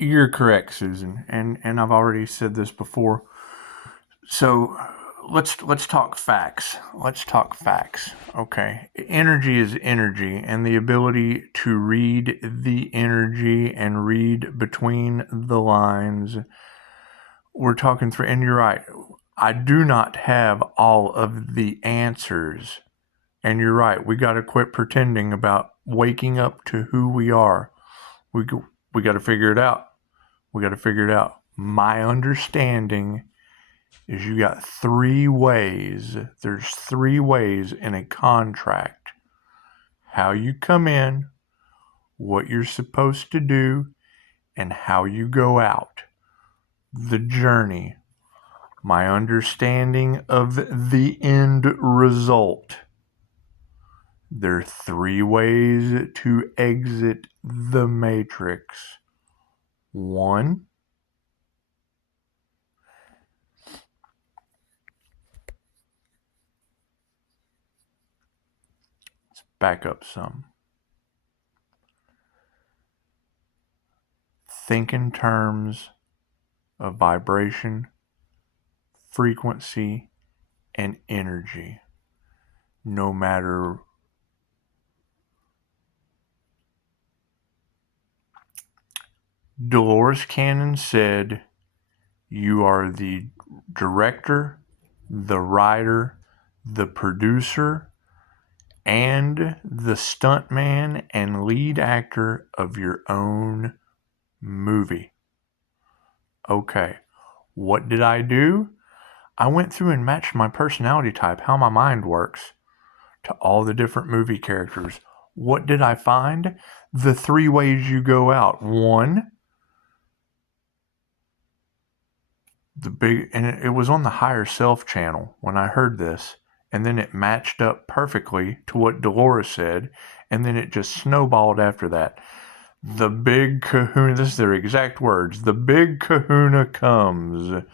You're correct, Susan, and I've already said this before. So let's talk facts. Let's talk facts. Okay, energy is energy, and the ability to read the energy and read between the lines. We're talking through, and you're right. I do not have all of the answers, and you're right. We got to quit pretending about waking up to who we are. We we got to figure it out. We got to figure it out. My understanding is you got three ways. There's three ways in a contract: how you come in, what you're supposed to do, and how you go out. The journey. My understanding of the end result. There are three ways to exit the matrix. One, let's back up some. Think in terms of vibration, frequency, and energy. No matter Dolores Cannon said, you are the director, the writer, the producer, and the stuntman and lead actor of your own movie. Okay, what did I do? I went through and matched my personality type, how my mind works, to all the different movie characters. What did I find? The three ways you go out. One, and it was on the Higher Self channel when I heard this, and then it matched up perfectly to what Dolores said, and then it just snowballed after that. The big kahuna, this is their exact words, the big kahuna comes.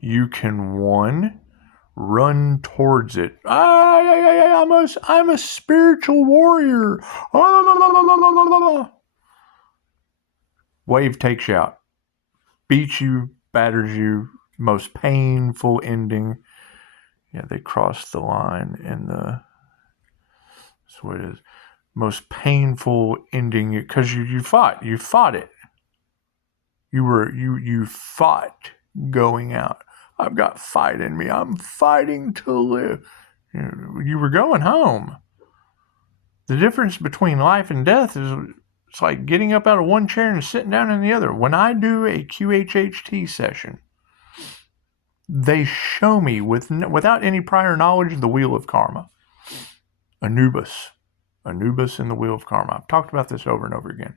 You can, one, run towards it. I'm a spiritual warrior. Wave takes you out, beats you, batters you. Most painful ending. Yeah, they crossed the line in the. That's what it is. Most painful ending because you fought it. You fought going out. I've got fight in me. I'm fighting to live. You were going home. The difference between life and death is it's like getting up out of one chair and sitting down in the other. When I do a QHHT session, they show me without any prior knowledge the wheel of karma. Anubis in the wheel of karma. I've talked about this over and over again.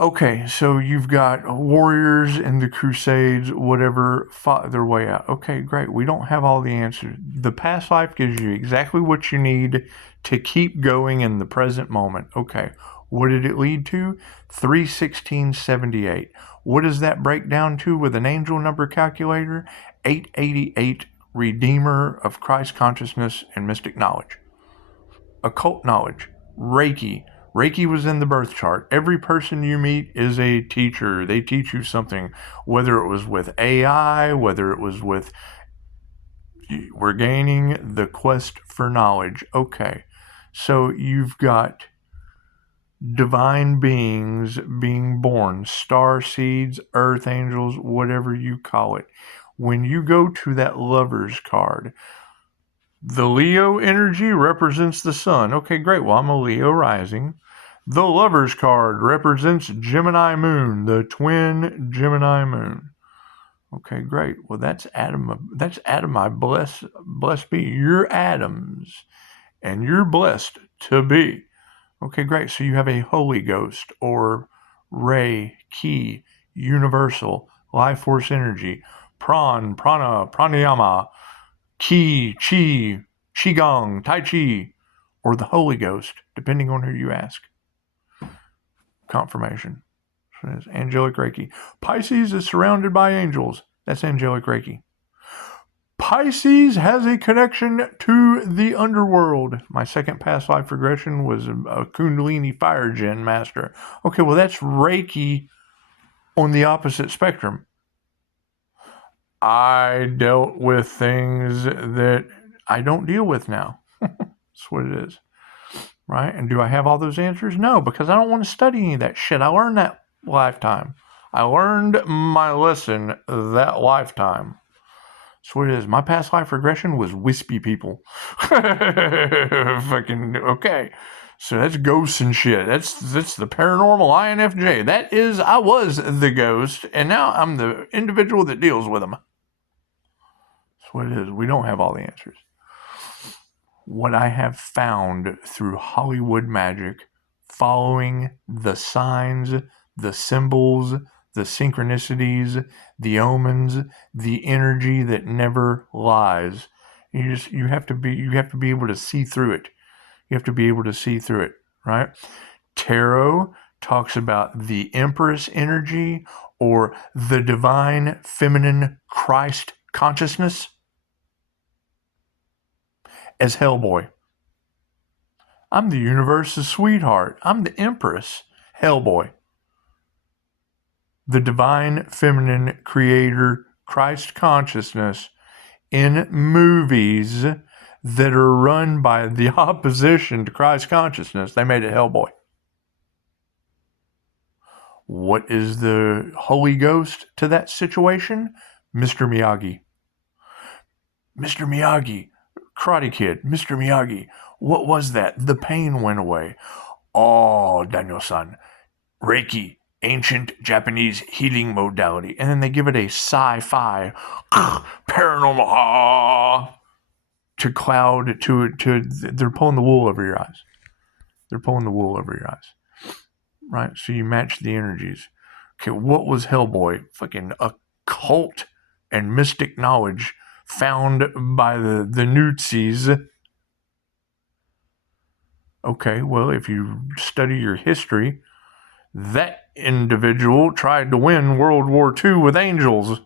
Okay, so you've got warriors in the Crusades, whatever, fought their way out. Okay, great. We don't have all the answers. The past life gives you exactly what you need to keep going in the present moment. Okay, what did it lead to? 31678. What does that break down to with an angel number calculator? 888, Redeemer of Christ consciousness and mystic knowledge. Occult knowledge, Reiki. Reiki was in the birth chart. Every person you meet is a teacher. They teach you something, whether it was with AI, whether it was with, we're gaining the quest for knowledge. Okay, so you've got divine beings being born, star seeds, earth angels, whatever you call it. When you go to that lover's card, the Leo energy represents the sun. Okay, great. Well, I'm a Leo rising. The Lover's card represents Gemini moon, the twin Gemini moon. Okay, great. Well, that's Adam. That's Adam. I blessed be. You're Adams, and you're blessed to be. Okay, great. So you have a Holy Ghost or Ray, Ki, Universal, Life Force Energy, Prana, Pranayama, Qi, Chi, Qigong, Tai Chi, or the Holy Ghost, depending on who you ask. Confirmation. So it's angelic Reiki. Pisces is surrounded by angels. That's angelic Reiki. Pisces has a connection to the underworld. My second past life regression was a Kundalini fire gen master. Okay, well, that's Reiki on the opposite spectrum. I dealt with things that I don't deal with now. That's what it is. Right? And do I have all those answers? No, because I don't want to study any of that shit. I learned that lifetime. I learned my lesson that lifetime. That's what it is. My past life regression was wispy people. Fucking okay. So that's ghosts and shit. That's the paranormal INFJ. That is, I was the ghost, and now I'm the individual that deals with them. That's what it is. We don't have all the answers. What I have found through Hollywood magic, following the signs, the symbols, the synchronicities, the omens, the energy that never lies. You have to be able to see through it. You have to be able to see through it, right? Tarot talks about the Empress energy or the divine feminine Christ consciousness as Hellboy. I'm the universe's sweetheart. I'm the Empress, Hellboy. The divine feminine creator Christ consciousness in movies that are run by the opposition to Christ consciousness. They made it Hellboy. What is the Holy Ghost to that situation? Mr. Miyagi. Mr. Miyagi. Karate Kid. Mr. Miyagi. What was that? The pain went away. Oh, Daniel-san. Reiki. Ancient Japanese healing modality. And then they give it a sci-fi paranormal to cloud to they're pulling the wool over your eyes. They're pulling the wool over your eyes. Right? So you match the energies. Okay, what was Hellboy? Fucking occult and mystic knowledge found by the Nazis. Okay, well, if you study your history, that individual tried to win World War II with angels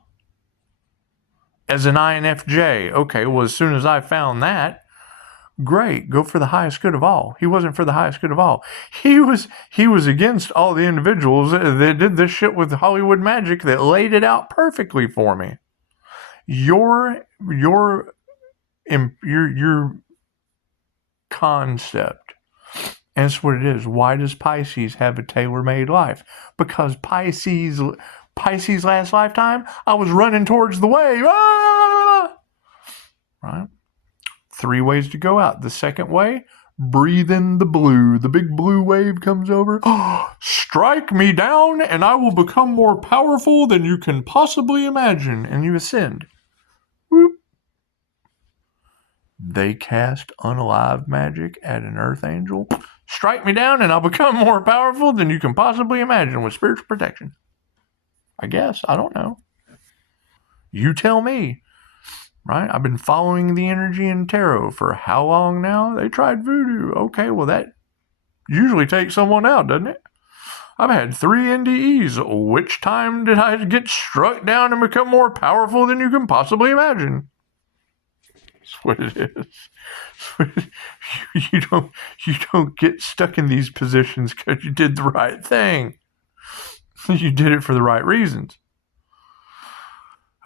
as an INFJ. Okay, well, as soon as I found that, great, go for the highest good of all. He wasn't for the highest good of all. He was against all the individuals that did this shit with Hollywood magic that laid it out perfectly for me. Your concept. And that's what it is. Why does Pisces have a tailor-made life? Because Pisces last lifetime, I was running towards the wave. Right? 3 ways to go out. The second way, breathe in the blue. The big blue wave comes over. Strike me down and I will become more powerful than you can possibly imagine. And you ascend. Whoop. They cast unalive magic at an earth angel. Strike me down and I'll become more powerful than you can possibly imagine with spiritual protection. I guess. I don't know. You tell me. Right? I've been following the energy in tarot for how long now? They tried voodoo. Okay, well that usually takes someone out, doesn't it? I've had 3 NDEs. Which time did I get struck down and become more powerful than you can possibly imagine? That's what it is. You don't get stuck in these positions because you did the right thing. You did it for the right reasons.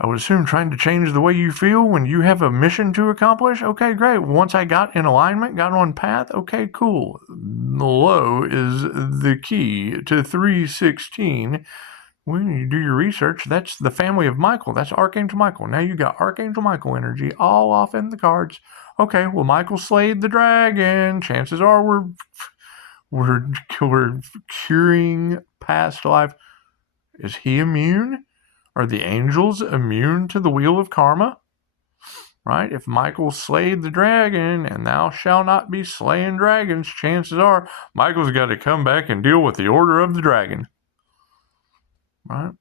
I would assume trying to change the way you feel when you have a mission to accomplish. Okay, great. Once I got in alignment, got on path. Okay, cool. The low is the key to 316. When you do your research, that's the family of Michael. That's Archangel Michael. Now you got Archangel Michael energy all off in the cards. Okay, well, Michael slayed the dragon. Chances are we're curing past life. Is he immune? Are the angels immune to the wheel of karma? Right? If Michael slayed the dragon and thou shalt not be slaying dragons, chances are Michael's got to come back and deal with the order of the dragon. Right?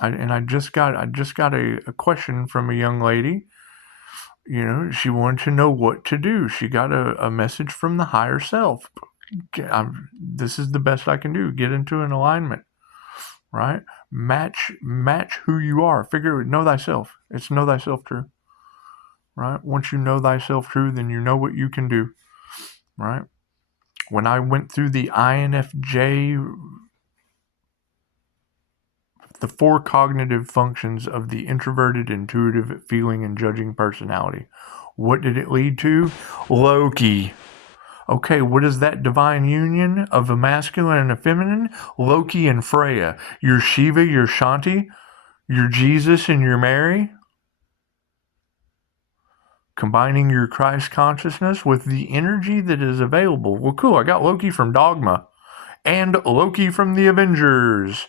I just got a question from a young lady. You know, she wanted to know what to do. She got a message from the higher self. This is the best I can do. Get into an alignment. Right? Match who you are. Know thyself. It's know thyself true. Right? Once you know thyself true, then you know what you can do. Right? When I went through the INFJ the 4 cognitive functions of the introverted, intuitive, feeling, and judging personality. What did it lead to? Loki. Okay, what is that divine union of a masculine and a feminine? Loki and Freya. Your Shiva, your Shanti, your Jesus and your Mary. Combining your Christ consciousness with the energy that is available. Well, cool, I got Loki from Dogma. And Loki from the Avengers.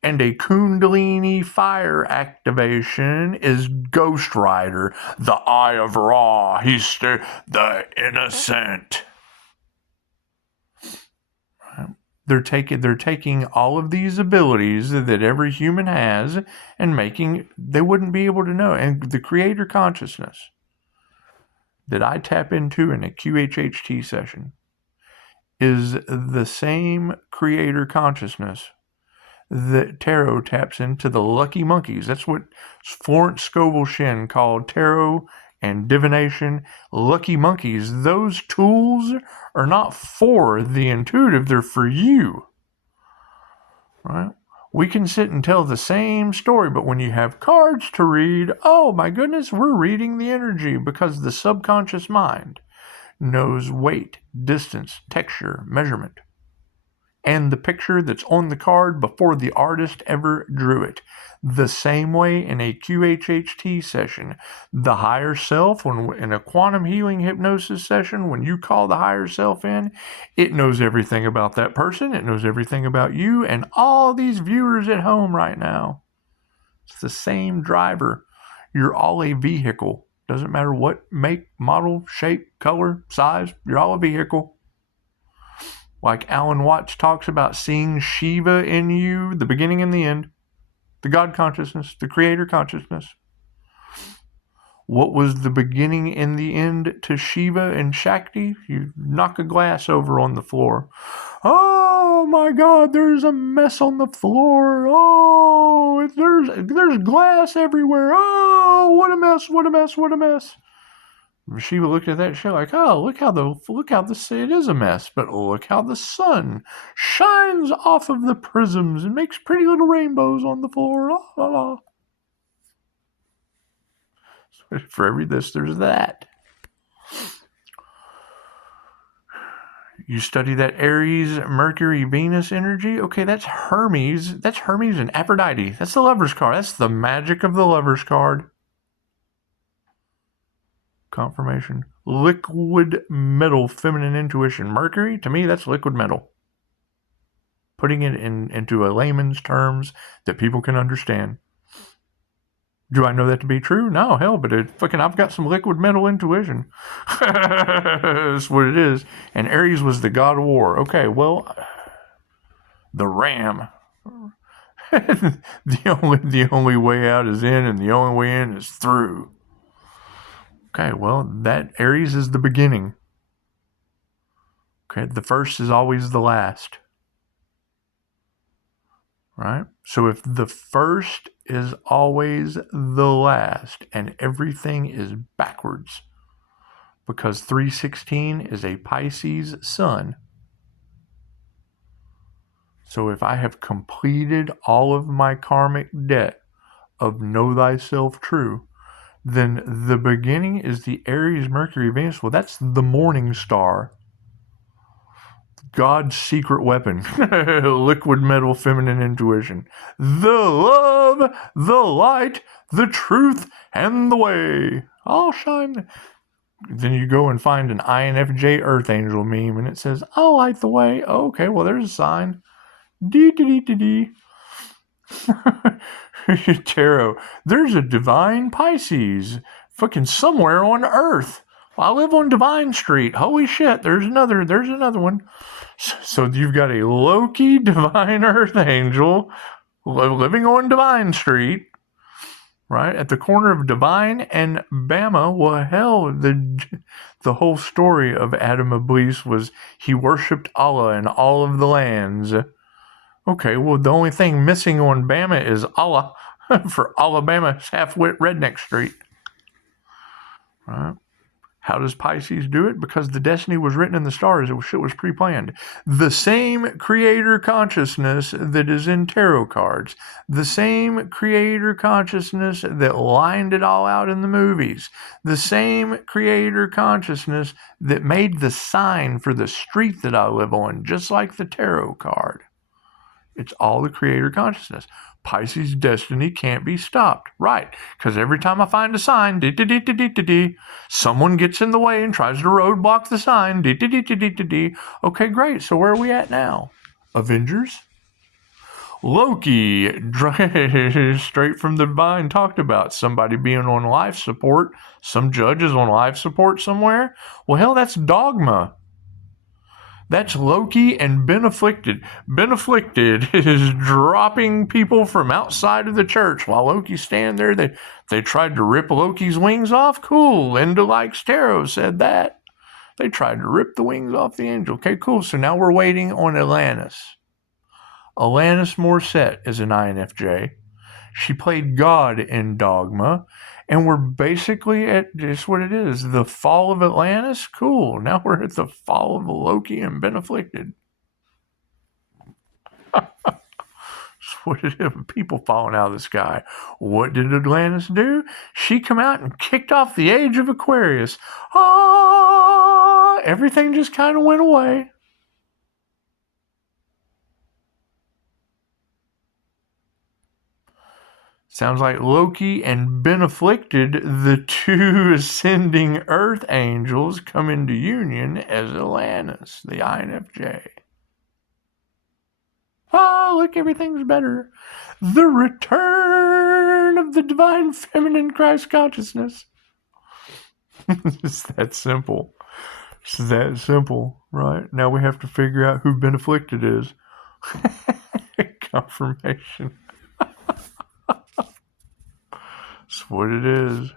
And a Kundalini fire activation is Ghost Rider, the Eye of Ra. He's the innocent. They're taking all of these abilities that every human has and they wouldn't be able to know. And the creator consciousness that I tap into in a QHHT session is the same creator consciousness that tarot taps into the lucky monkeys. That's what Florence Scovel Shinn called tarot and divination lucky monkeys. Those tools are not for the intuitive, they're for you. Right? We can sit and tell the same story, but when you have cards to read, oh my goodness, we're reading the energy, because the subconscious mind knows weight, distance, texture, measurement, and the picture that's on the card before the artist ever drew it. The same way in a QHHT session, the higher self, in a quantum healing hypnosis session, when you call the higher self in, it knows everything about that person, it knows everything about you, and all these viewers at home right now. It's the same driver. You're all a vehicle. Doesn't matter what make, model, shape, color, size, you're all a vehicle. Like Alan Watts talks about seeing Shiva in you, the beginning and the end, the God consciousness, the creator consciousness. What was the beginning and the end to Shiva and Shakti? You knock a glass over on the floor. Oh my God, there's a mess on the floor. Oh, there's glass everywhere. Oh, what a mess, what a mess, what a mess. Shiva looked at that shit like, oh, look how it is a mess, but look how the sun shines off of the prisms and makes pretty little rainbows on the floor. Oh, oh, oh. For every this, there's that. You study that Aries, Mercury, Venus energy. Okay, that's Hermes. That's Hermes and Aphrodite. That's the Lover's card. That's the magic of the Lover's card. Confirmation. Liquid metal, feminine intuition. Mercury, to me, that's liquid metal. Putting it into a layman's terms that people can understand. Do I know that to be true? No, hell, but I've got some liquid metal intuition. That's what it is. And Aries was the god of war. Okay, well, the ram. the only way out is in, and the only way in is through. Okay, well, that Aries is the beginning. Okay, the first is always the last. Right? So if the first is always the last and everything is backwards, because 316 is a Pisces sun. So if I have completed all of my karmic debt of know thyself true, then the beginning is the Aries, Mercury, Venus. Well, that's the morning star. God's secret weapon. Liquid metal, feminine intuition. The love, the light, the truth, and the way. All shine. Then you go and find an INFJ Earth Angel meme, and it says, I'll light the way. Oh, okay, well, there's a sign. Dee. Tarot. There's a divine Pisces fucking somewhere on Earth. I live on Divine Street. Holy shit, there's another one. So you've got a Loki divine Earth Angel living on Divine Street, right? At the corner of Divine and Bama. Well, hell, the whole story of Adam Iblis was he worshipped Allah in all of the lands. Okay, well, the only thing missing on Bama is Allah for Alabama's half-wit redneck street. Right? How does Pisces do it? Because the destiny was written in the stars. It was pre-planned. The same creator consciousness that is in tarot cards, the same creator consciousness that lined it all out in the movies, the same creator consciousness that made the sign for the street that I live on, just like the tarot card. It's all the creator consciousness. Pisces' destiny can't be stopped. Right. Because every time I find a sign, someone gets in the way and tries to roadblock the sign. Okay, great. So where are we at now? Avengers? Loki, straight from the divine, talked about somebody being on life support. Some judge is on life support somewhere. Well, hell, that's dogma. That's Loki and Been Afflicted. Been Afflicted is dropping people from outside of the church while Loki's standing there. They tried to rip Loki's wings off. Cool. Linda Likes Tarot said that. They tried to rip the wings off the angel. Okay, cool. So now we're waiting on Alanis. Alanis Morissette is an INFJ. She played God in Dogma. And we're basically at just what it is. The fall of Atlantis? Cool. Now we're at the fall of Loki and Been Afflicted. What did people falling out of the sky? What did Atlantis do? She come out and kicked off the age of Aquarius. Everything just kind of went away. Sounds like Loki and Been Afflicted, the two ascending earth angels, come into union as Atlantis, the INFJ. Look, everything's better. The return of the divine feminine Christ consciousness. It's that simple. It's that simple, right? Now we have to figure out who Been Afflicted is. Confirmation. That's what it is.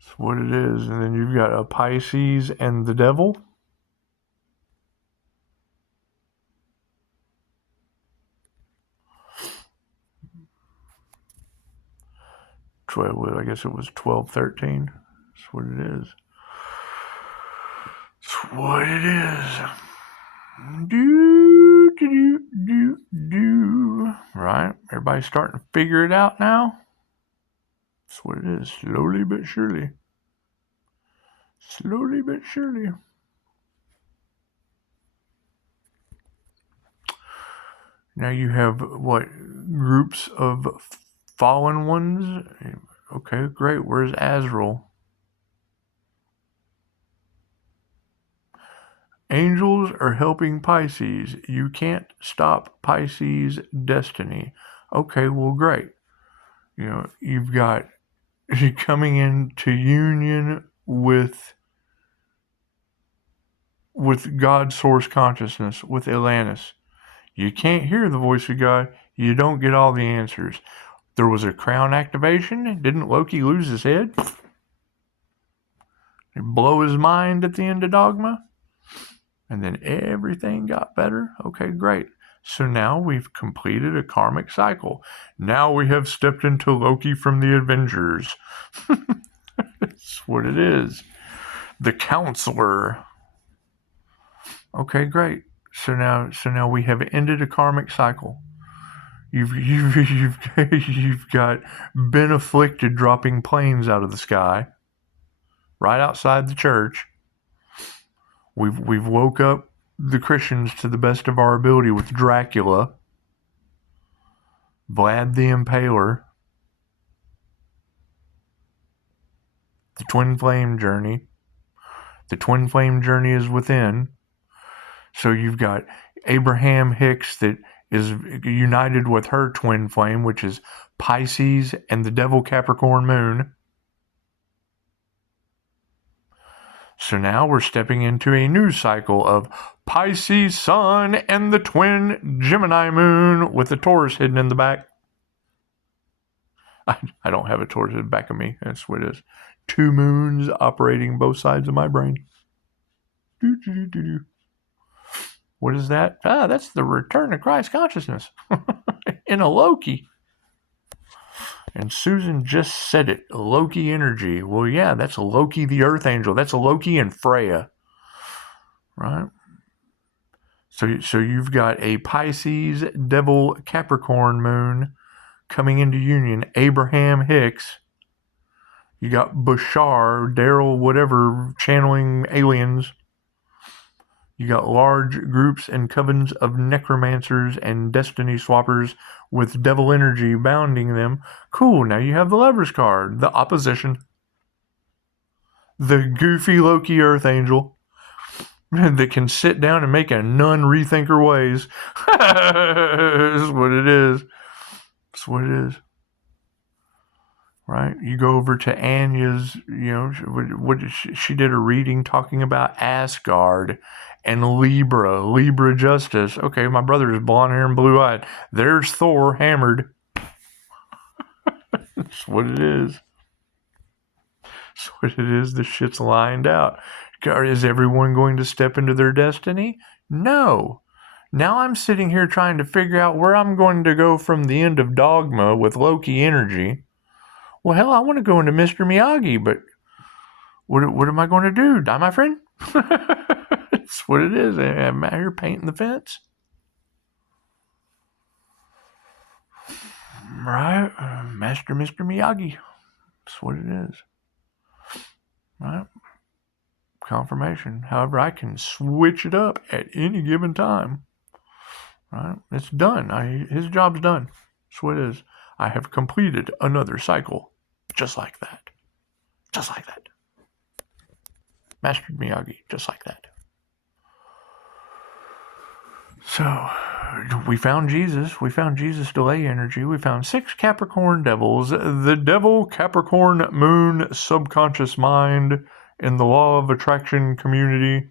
That's what it is. And then you've got a Pisces and the devil. I guess it was 12-13. That's what it is. That's what it is. Right? Everybody's starting to figure it out now. That's what it is. Slowly but surely. Slowly but surely. Now you have groups of fallen ones. Okay, great. Where's Azrael? Angels are helping Pisces. You can't stop Pisces' destiny. Okay, well, great. You've got coming into union with God's source consciousness, with Atlantis. You can't hear the voice of God. You don't get all the answers. There was a crown activation. Didn't Loki lose his head? He blow his mind at the end of Dogma? And then everything got better? Okay, great. So now we've completed a karmic cycle. Now we have stepped into Loki from the Avengers. That's what it is. The counselor. Okay, great. So now we have ended a karmic cycle. You've got Been Afflicted dropping planes out of the sky right outside the church. We've woke up the Christians to the best of our ability with Dracula, Vlad the Impaler, the Twin Flame Journey. The Twin Flame Journey is within. So you've got Abraham Hicks that is united with her twin flame, which is Pisces and the Devil Capricorn Moon. So now we're stepping into a new cycle of Pisces Sun and the twin Gemini Moon with the Taurus hidden in the back. I don't have a Taurus in the back of me. That's what it is. Two moons operating both sides of my brain. What is that? That's the return of Christ consciousness in a Loki. And Susan just said it, Loki energy. Well, yeah, that's Loki the Earth Angel. That's Loki and Freya, right? So you've got a Pisces, Devil, Capricorn moon coming into union, Abraham Hicks. You got Bashar, Daryl, whatever, channeling aliens. You got large groups and covens of necromancers and destiny swappers with devil energy bounding them. Cool, now you have the Lovers card, the opposition. The goofy Loki Earth Angel that can sit down and make a nun rethink her ways. That's what it is. That's what it is. Right? You go over to Anya's, she did a reading talking about Asgard and Libra justice. Okay, my brother is blonde hair and blue eyed. There's Thor hammered. That's what it is. That's what it is. The shit's lined out. Is everyone going to step into their destiny? No. Now I'm sitting here trying to figure out where I'm going to go from the end of Dogma with Loki energy. Well, hell, I want to go into Mr. Miyagi, but what am I going to do? Die, my friend? That's what it is. I'm out here painting the fence. Right? Master Mr. Miyagi. That's what it is. Right? Confirmation. However, I can switch it up at any given time. Right? It's done. His job's done. That's what it is. I have completed another cycle. Just like that. Just like that. Master Miyagi. Just like that. So, we found Jesus. We found Jesus delay energy. We found 6 Capricorn devils. The devil, Capricorn, moon, subconscious mind, in the law of attraction community.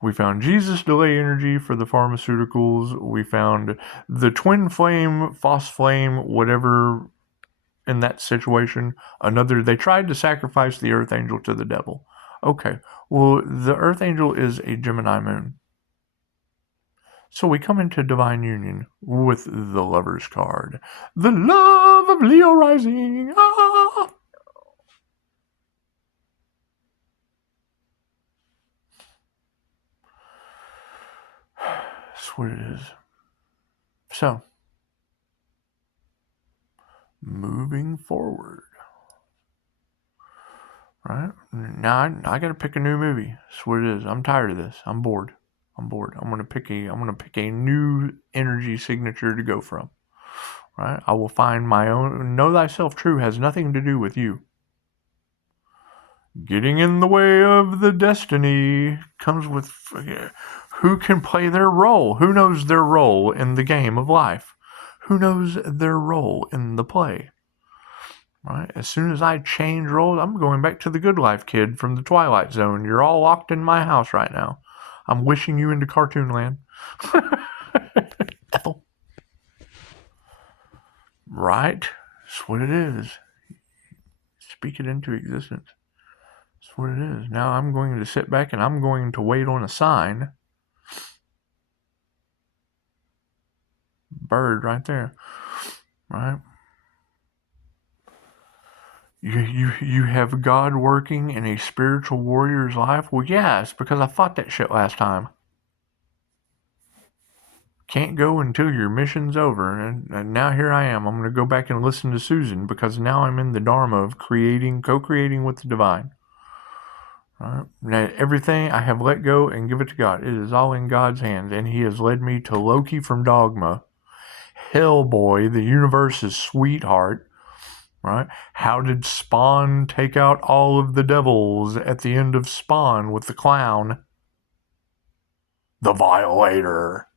We found Jesus delay energy for the pharmaceuticals. We found the twin flame, phos flame, whatever in that situation. They tried to sacrifice the Earth Angel to the devil. Okay, well, the Earth Angel is a Gemini moon. So we come into divine union with the Lovers card. The love of Leo rising. Ah! That's what it is. So, moving forward. Right? Now I gotta pick a new movie. That's what it is. I'm tired of this. I'm bored. I'm gonna pick a new energy signature to go from. Right? I will find my own. Know thyself true has nothing to do with you. Getting in the way of the destiny comes with who can play their role. Who knows their role in the game of life? Who knows their role in the play? Right? As soon as I change roles, I'm going back to the Good Life kid from the Twilight Zone. You're all locked in my house right now. I'm wishing you into cartoon land. Ethel. Right? That's what it is. Speak it into existence. That's what it is. Now I'm going to sit back and I'm going to wait on a sign. Bird right there. Right? You have God working in a spiritual warrior's life? Well, yeah, it's because I fought that shit last time. Can't go until your mission's over. And now here I am. I'm going to go back and listen to Susan because now I'm in the Dharma of co-creating with the divine. Right? Now, everything I have let go and give it to God. It is all in God's hands. And He has led me to Loki from Dogma, Hellboy, the universe's sweetheart. Right? How did Spawn take out all of the devils at the end of Spawn with the clown? The Violator.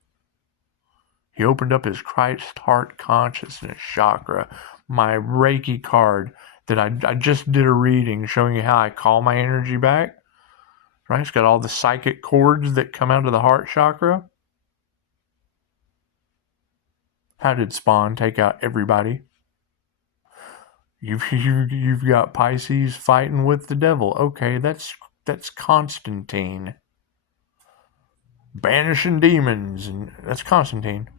He opened up his Christ heart consciousness chakra, my Reiki card that I just did a reading showing you how I call my energy back. Right? It's got all the psychic cords that come out of the heart chakra. How did Spawn take out everybody? You've got Pisces fighting with the devil. Okay, that's Constantine. Banishing demons, and that's Constantine.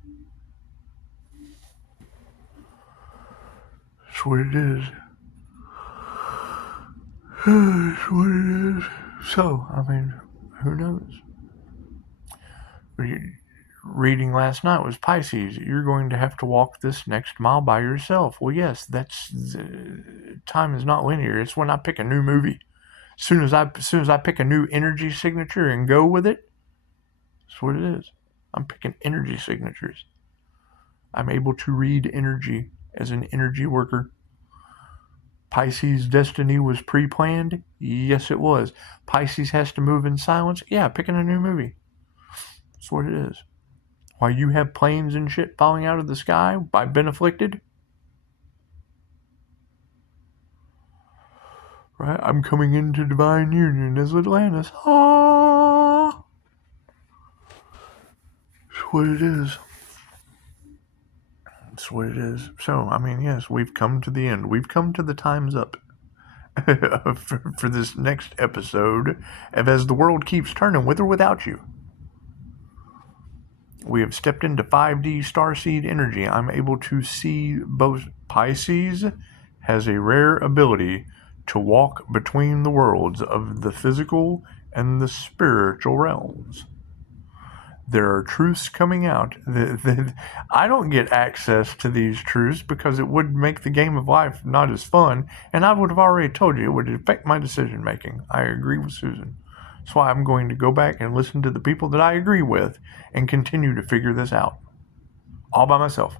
That's what it is. That's what it is. So, I mean, who knows? Reading last night was Pisces. You're going to have to walk this next mile by yourself. Well, yes, time is not linear. It's when I pick a new movie. As soon as I pick a new energy signature and go with it, that's what it is. I'm picking energy signatures. I'm able to read energy as an energy worker. Pisces' destiny was pre-planned? Yes, it was. Pisces has to move in silence? Yeah, picking a new movie. That's what it is. While you have planes and shit falling out of the sky by Ben Afflicted? Right? I'm coming into divine union as Atlantis. Ah! That's what it is. That's what it is. So, I mean, yes, we've come to the end. We've come to the time's up for this next episode of As the World Keeps Turning, with or without you. We have stepped into 5D starseed energy. I'm able to see both. Pisces has a rare ability to walk between the worlds of the physical and the spiritual realms. There are truths coming out. I don't get access to these truths because it would make the game of life not as fun, and I would have already told you it would affect my decision making. I agree with Susan. That's why I'm going to go back and listen to the people that I agree with and continue to figure this out all by myself.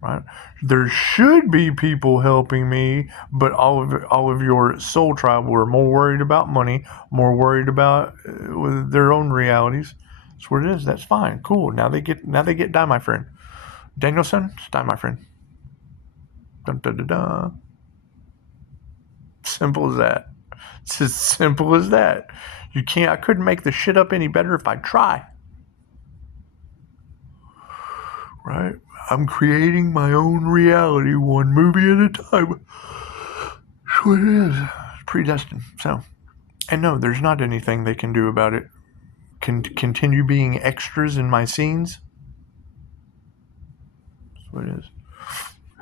Right? There should be people helping me, but all of your soul tribe were more worried about money, more worried about their own realities. That's what it is. That's fine. Cool. Now they get die, my friend. Danielson, die, my friend. Dun, dun, dun, dun. Simple as that. It's as simple as that. I couldn't make the shit up any better if I try. Right? I'm creating my own reality, one movie at a time. That's what it is. It's predestined. So, and no, there's not anything they can do about it. Continue being extras in my scenes. That's what it is.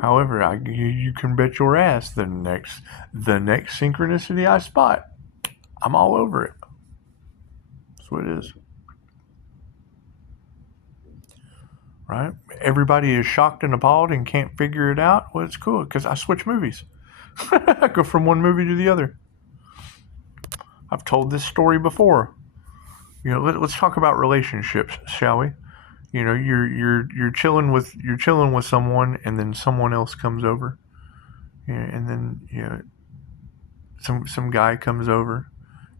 However, you can bet your ass the next synchronicity I spot, I'm all over it. That's what it is. Right? Everybody is shocked and appalled and can't figure it out. Well, it's cool because I switch movies. I go from one movie to the other. I've told this story before. Let's talk about relationships, shall we? You're chilling with someone, and then someone else comes over, and then some guy comes over,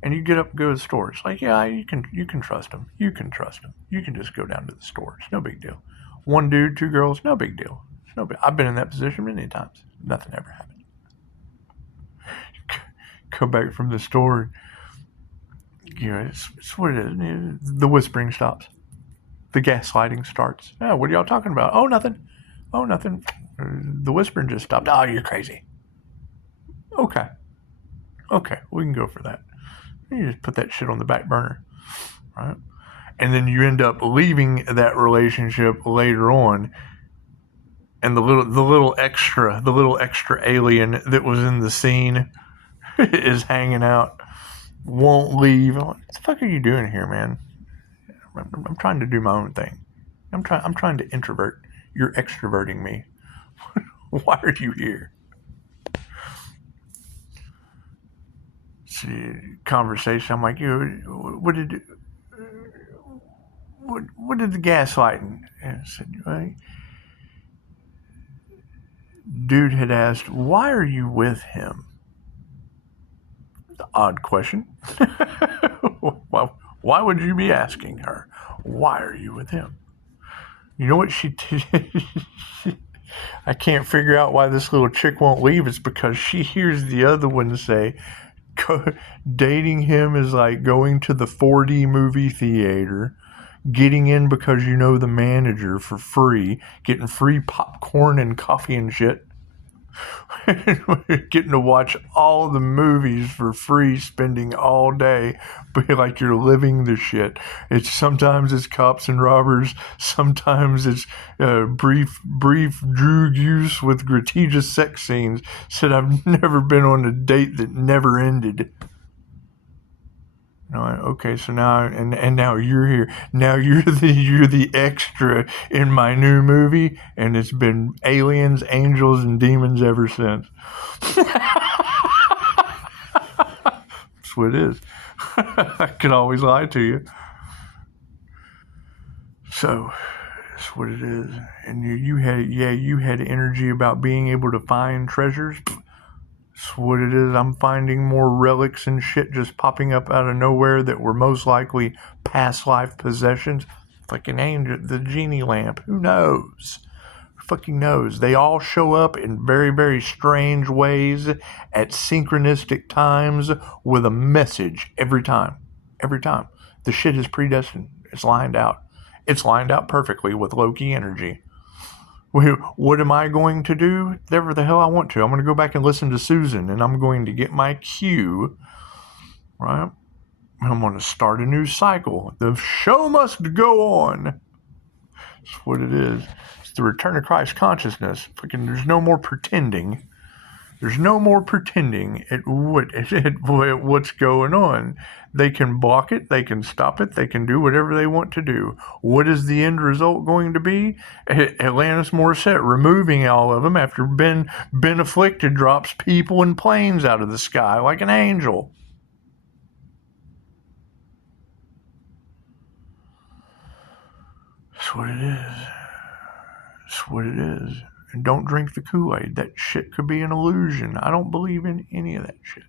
and you get up and go to the store. It's like, yeah, you can trust him. You can trust him. You can just go down to the store. It's no big deal. One dude, two girls, no big deal. It's no big. I've been in that position many times. Nothing ever happened. Come back from the store. It's what it is. The whispering stops. The gaslighting starts. Oh, what are y'all talking about? Oh, nothing. Oh, nothing. The whispering just stopped. Oh, you're crazy. Okay, we can go for that. You just put that shit on the back burner, right? And then you end up leaving that relationship later on, and the little extra alien that was in the scene is hanging out, won't leave. What the fuck are you doing here, man? I'm trying to do my own thing. I'm trying to introvert. You're extroverting me. Why are you here? See, conversation. I'm like, what did the gaslighting? And I said, right? Dude had asked, why are you with him? Odd question. Well, why would you be asking her? Why are you with him? You know what she did? I can't figure out why this little chick won't leave. It's because she hears the other one say, dating him is like going to the 4D movie theater, getting in because you know the manager for free, getting free popcorn and coffee and shit. Getting to watch all the movies for free, spending all day, be like you're living the shit. It's sometimes it's cops and robbers, sometimes it's brief drug use with gratuitous sex scenes. Said I've never been on a date that never ended. No, okay, so now and now you're here. Now you're the extra in my new movie, and it's been aliens, angels, and demons ever since. That's what it is. I could always lie to you. So that's what it is. And you had energy about being able to find treasures. That's what it is. I'm finding more relics and shit just popping up out of nowhere that were most likely past life possessions. Fucking angel, the genie lamp. Who knows? Fucking knows. They all show up in very, very strange ways at synchronistic times with a message every time. Every time. The shit is predestined. It's lined out. It's lined out perfectly with Loki energy. What am I going to do? Whatever the hell I want to. I'm going to go back and listen to Susan, and I'm going to get my cue, right? And I'm going to start a new cycle. The show must go on. That's what it is. It's the return of Christ consciousness. Fucking, there's no more pretending. There's no more pretending at what's going on. They can block it, they can stop it, they can do whatever they want to do. What is the end result going to be? Alanis Morissette removing all of them after Ben Afflicted drops people and planes out of the sky like an angel. That's what it is. That's what it is. And don't drink the Kool-Aid. That shit could be an illusion. I don't believe in any of that shit.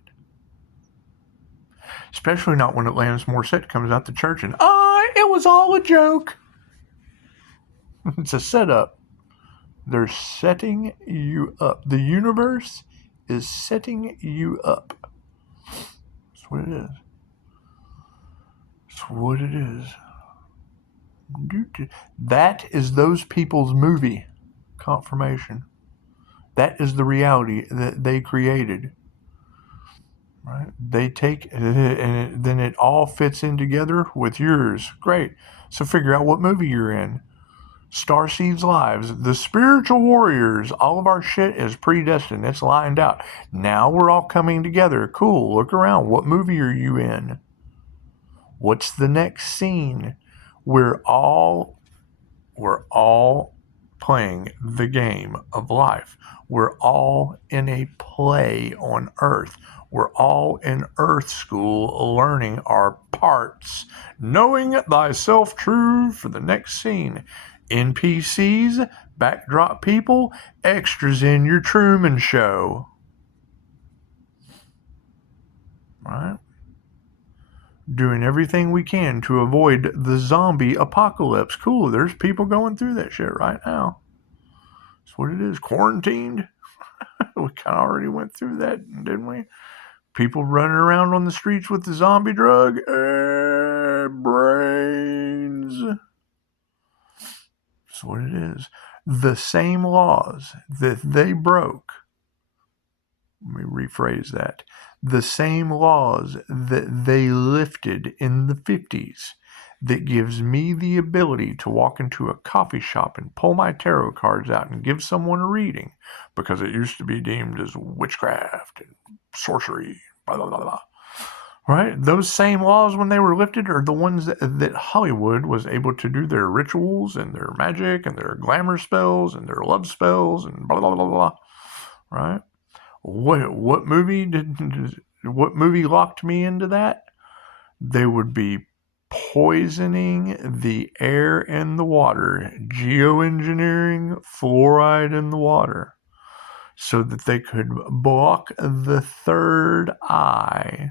Especially not when Alanis Morissette comes out the church and, it was all a joke. It's a setup. They're setting you up. The universe is setting you up. That's what it is. That's what it is. That is those people's movie confirmation. That is the reality that they created. Right? They take, and then it all fits in together with yours. Great. So figure out what movie you're in. Starseeds Lives, the spiritual warriors, all of our shit is predestined. It's lined out. Now we're all coming together. Cool. Look around. What movie are you in? What's the next scene? We're all playing the game of life. We're all in a play on Earth. We're all in Earth school learning our parts, knowing thyself true for the next scene. NPCs, backdrop people, extras in your Truman Show. Right? Doing everything we can to avoid the zombie apocalypse. Cool, there's people going through that shit right now. That's what it is. Quarantined. We kind of already went through that, didn't we? People running around on the streets with the zombie drug. Brains. That's what it is. The same laws that they broke. Let me rephrase that. The same laws that they lifted in the 50s that gives me the ability to walk into a coffee shop and pull my tarot cards out and give someone a reading, because it used to be deemed as witchcraft and sorcery, blah, blah, blah, blah. Right? Those same laws, when they were lifted, are the ones that Hollywood was able to do their rituals and their magic and their glamour spells and their love spells and blah, blah, blah, blah. Right? What movie locked me into that? They would be poisoning the air and the water, geoengineering fluoride in the water, so that they could block the third eye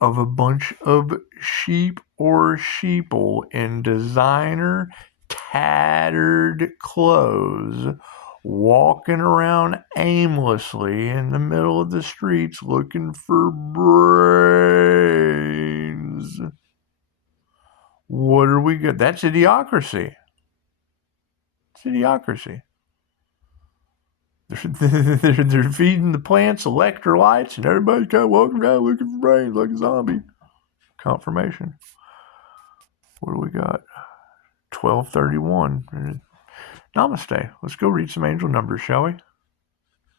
of a bunch of sheep or sheeple in designer tattered clothes, walking around aimlessly in the middle of the streets looking for brains. What are we good? That's idiocracy. It's idiocracy. They're feeding the plants electrolytes, and everybody's kind of walking around looking for brains like a zombie. Confirmation. What do we got? 1231. Namaste. Let's go read some angel numbers, shall we?